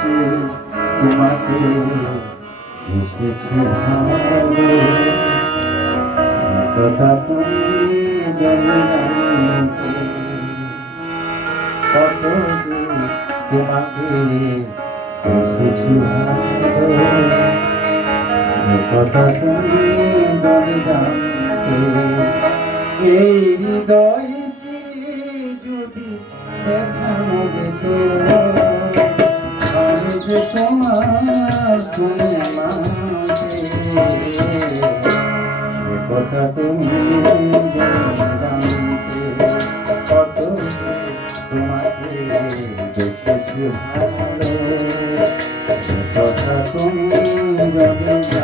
যে তোমাকে এসেছি ভালো, কথা তুমি জানতে, কত যে তোমাকে এসেছি ভালো, কথা তুমি জানতে। এই হৃদয় চিরে যদি দেখানো যেত, আমি যে তোমার তুমি আমাকে, সে কথা তুমি জানতে, কত তোমাকে দেখেছি ভালো, সে কথা তুমি জানতে।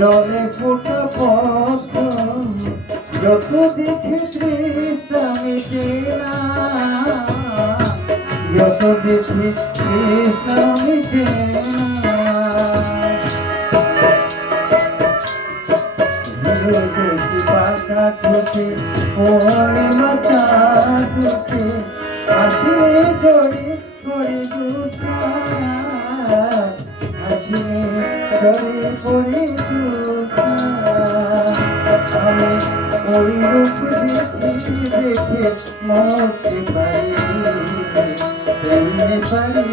জলে ফোটা পদ্ম যত দেখে তৃষ্ণা মিটে না, যত দেখে তৃষ্ণা মিটে না। পাতা ঠোঁটে পড়ে মাথা ঠোঁটে আসে জড়ে করে দুষ্টা, করে করে আমি ওই রূপ দেখে দেখে মরতে পারি, তেমনি পারি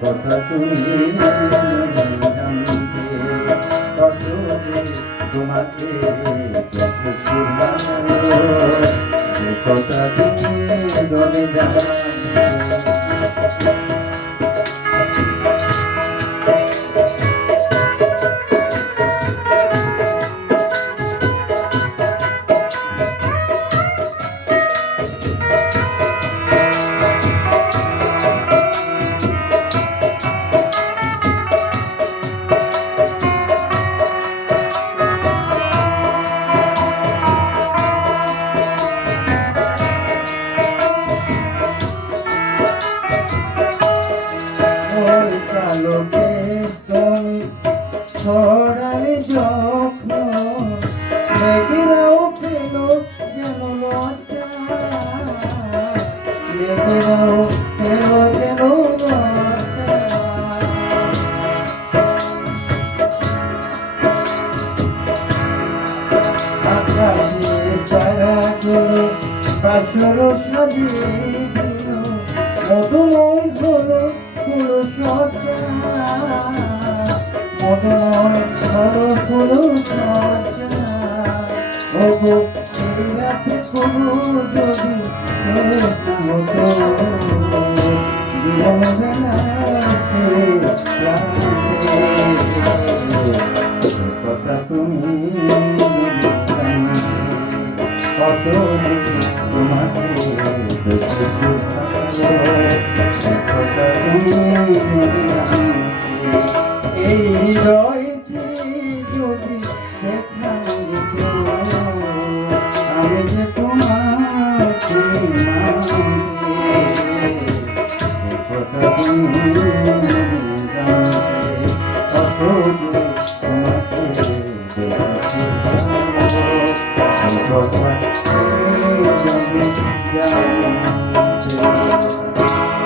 কথা তুমি জানতে, কত তোমাকে দেখেছি ভালো, কথা তুমি জানতে। লোকে তুমি ছড়ালে যখন মেঘেরাও পেল যেন লজ্জা, মেঘেরাও পেল যেন লজ্জা। আকাশে তারাগুলো বাসর সাজিয়ে দিল, মধুময় হলো পুরো সজ্জা, মধুময়